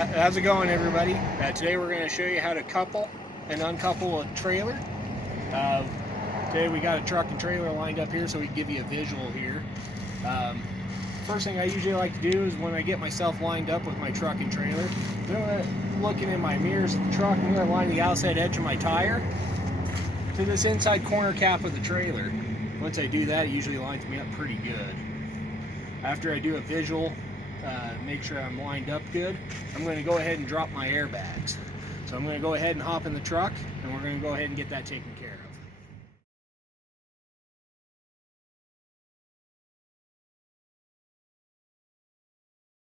How's it going, everybody? Today we're going to show you how to couple and uncouple a trailer. Today we got a truck and trailer lined up here so we can give you a visual here. First thing I usually like to do is when I get myself lined up with my truck and trailer, looking in my mirrors of the truck, I'm going to line the outside edge of my tire to this inside corner cap of the trailer. Once I do that, it usually lines me up pretty good. After I do a visual, make sure I'm lined up good, I'm going to go ahead and drop my airbags. So I'm going to go ahead and hop in the truck, and we're going to go ahead and get that taken care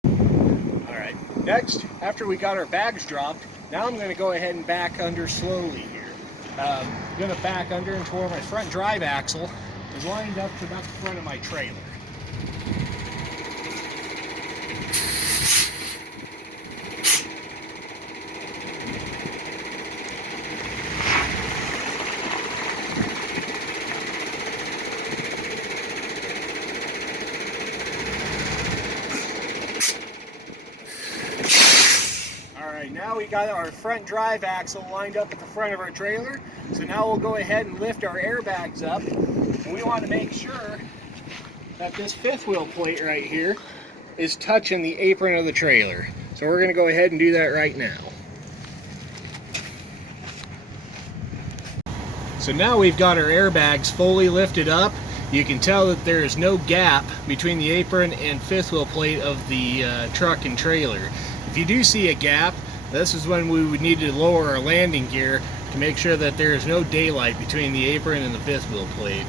of. Alright, next, after we got our bags dropped, now I'm going to go ahead and back under slowly here. I'm going to back under into where my front drive axle is lined up to about the front of my trailer. Now we got our front drive axle lined up at the front of our trailer. So now we'll go ahead and lift our airbags up. And we want to make sure that this fifth wheel plate right here is touching the apron of the trailer. So we're going to go ahead and do that right now. So now we've got our airbags fully lifted up. You can tell that there is no gap between the apron and fifth wheel plate of the truck and trailer. If you do see a gap, this is when we would need to lower our landing gear to make sure that there is no daylight between the apron and the fifth wheel plate.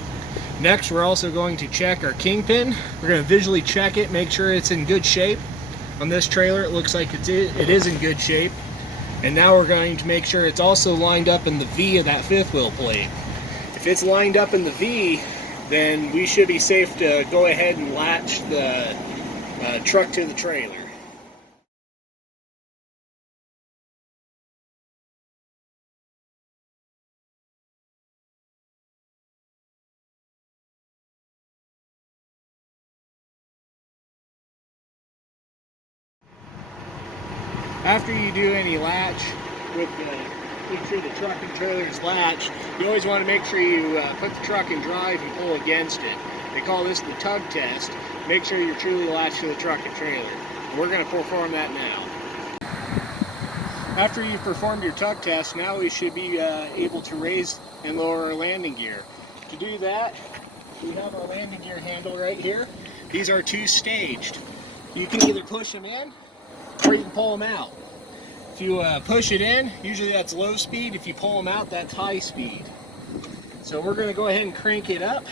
Next, we're also going to check our kingpin. We're going to visually check it, make sure it's in good shape. On this trailer, it looks like it is in good shape. And now we're going to make sure it's also lined up in the V of that fifth wheel plate. If it's lined up in the V, then we should be safe to go ahead and latch the truck to the trailer. After you do any latch with make sure the truck and trailer is latched, you always want to make sure you put the truck in drive and pull against it. They call this the tug test. Make sure you're truly latched to the truck and trailer. And we're going to perform that now. After you've performed your tug test, now we should be able to raise and lower our landing gear. To do that, we have our landing gear handle right here. These are two staged. You can either push them in or you can pull them out. If you push it in, usually that's low speed. If you pull them out, that's high speed. So we're going to go ahead and crank it up.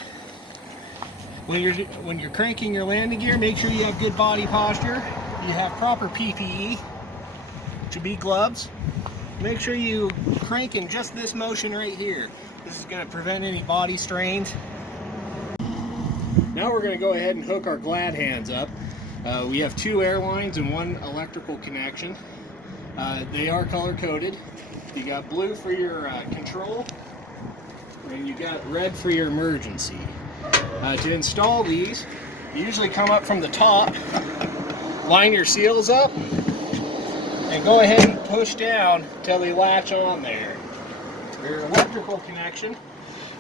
When you're cranking your landing gear, make sure you have good body posture. You have proper PPE, which would be gloves. Make sure you crank in just this motion right here. This is going to prevent any body strains. Now we're going to go ahead and hook our glad hands up. We have two air lines and one electrical connection. They are color coded. You got blue for your control, and you got red for your emergency. To install these, you usually come up from the top, line your seals up, and go ahead and push down until they latch on there. Your electrical connection,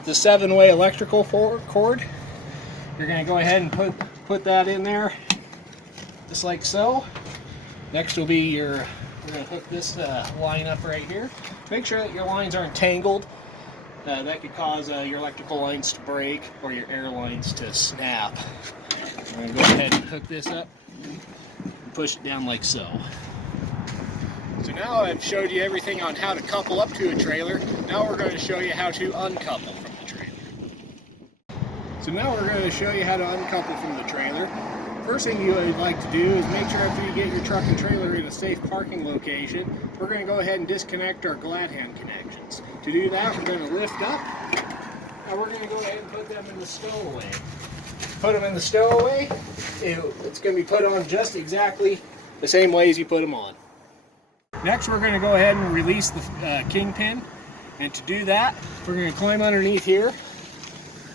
the 7-way electrical cord, you're going to go ahead and put that in there, just like so. Next will be we're going to hook this line up right here. Make sure that your lines aren't tangled. That could cause your electrical lines to break or your air lines to snap. I'm going to go ahead and hook this up and push it down like so. So now I've showed you everything on how to couple up to a trailer. Now we're going to show you how to uncouple from the trailer. So now we're going to show you how to uncouple from the trailer. First thing you would like to do is make sure after you get your truck and trailer in a safe parking location, we're going to go ahead and disconnect our glad hand connections. To do that, we're going to lift up, and we're going to go ahead and put them in the stowaway. Put them in the stowaway, it's going to be put on just exactly the same way as you put them on. Next, we're going to go ahead and release the kingpin, and to do that, we're going to climb underneath here.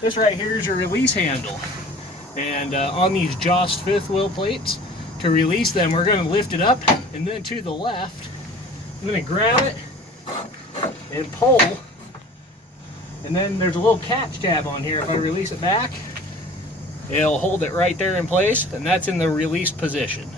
This right here is your release handle. And on these Jost fifth wheel plates, To release them, we're going to lift it up and then to the left. I'm going to grab it and pull, and then there's a little catch tab on here. If I release it back, it'll hold it right there in place, and that's in the release position.